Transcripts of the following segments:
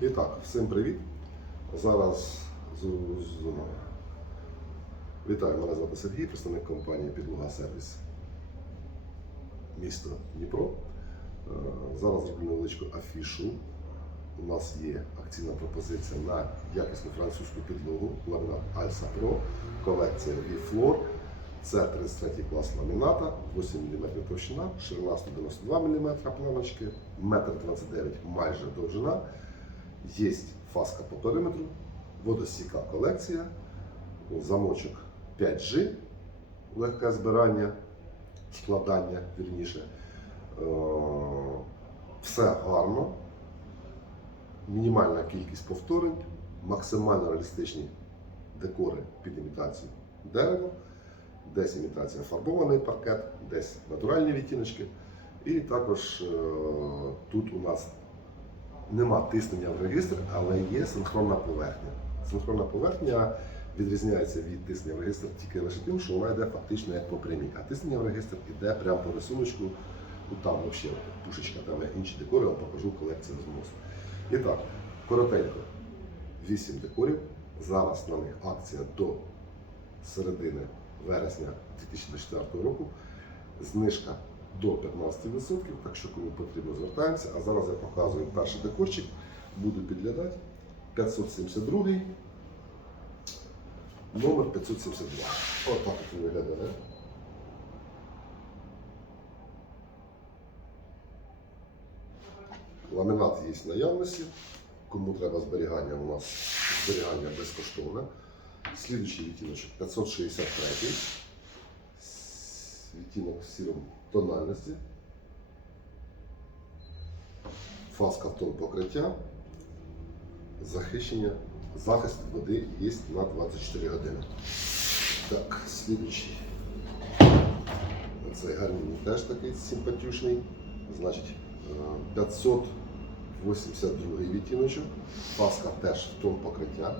І так, всім привіт. Зараз з, з- вітаю, мене звати Сергій, представник компанії Підлога Сервіс місто Дніпро. Е, Зараз зроблю невеличку афішу. У нас є акційна пропозиція на якісну французьку підлогу ламінат Alsa Pro, колекція V-Floor. Це 33 клас ламіната, 8 мм товщина, ширина 192 мм планочки, 1,29 м майже довжина. Є фаска по периметру, водостійка колекція, замочок 5G, легке збирання, складання, вірніше. Е, Все гарно, мінімальна кількість повторень, максимально реалістичні декори під імітацію дерева, десь імітація фарбований паркет, десь натуральні відтіночки. І також е, тут у нас нема тиснення в регістр, але є синхронна поверхня. Синхронна поверхня відрізняється від тиснення в регістр тільки лише тим, що вона йде фактично як по прямій, а тиснення в регістр йде прямо по рисунку. Там взагалі пушечка, там інші декори, я вам покажу колекцію зносу. І так, коротенько, 8 декорів. Зараз на них акція до середини вересня 2024 року. Знижка до 15%, так що кому потрібно звертаємося. А зараз я показую перший декорчик, буду підглядати. 572 номер 572. Отак от він виглядає. Ламінат є в наявності. Кому треба зберігання, у нас зберігання безкоштовне. Слідуючий відтіночок 563. Відтінок в сірому тональності. Фаска тон покриття. Захищення. Захист води є на 24 години. Так, слідуючий. Цей гарний теж такий симпатючний. Значить, е, 582 відтіночок. Фаска теж в тон покриття.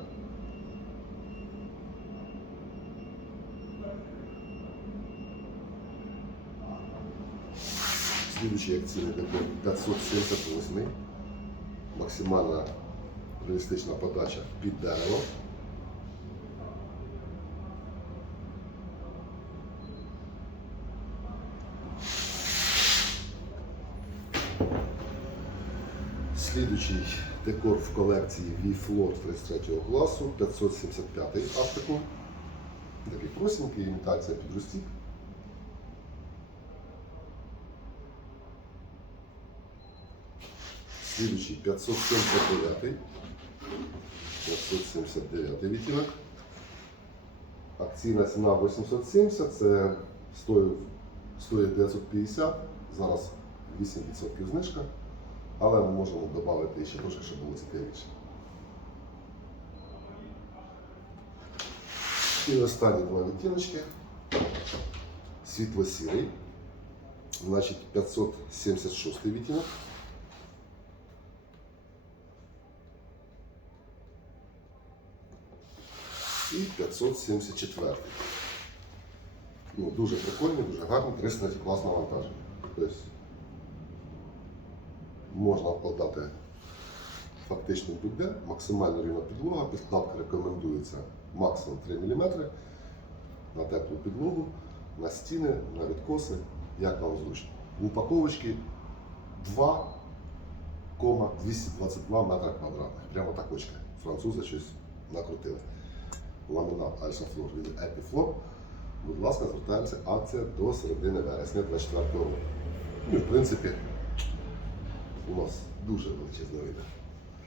Слідуючий акційний декор 578. Максимальна реалістична подача під дерево. Слідуючий декор в колекції V-Floor 33 класу, 575 артикул. Такий простенький, імітація підростів. Слідуючий 579. 579 відтінок. Акційна ціна 870, це стоїть 950, зараз 8% знижка, але ми можемо додати ще трошки, щоб було цікавіше. І останні два відтіночки. Світло-сірий, значить 576 відтінок. І 574. Ну, дуже прикольний, дуже гарний, 300 клас навантаження. Тобто можна вкладати фактично будь-де, максимально рівна підлога, підкладка рекомендується максимум 3 мм на теплу підлогу, на стіни, на відкоси, як вам зручно. В упаковочці 2,222 метра квадратних. Прямо так очка. Французи щось накрутили ламінат Альса Флор від Епіфлор. Будь ласка, звертаємося. Акція до середини вересня 24 року. Ну, в принципі, у нас дуже величезна війна.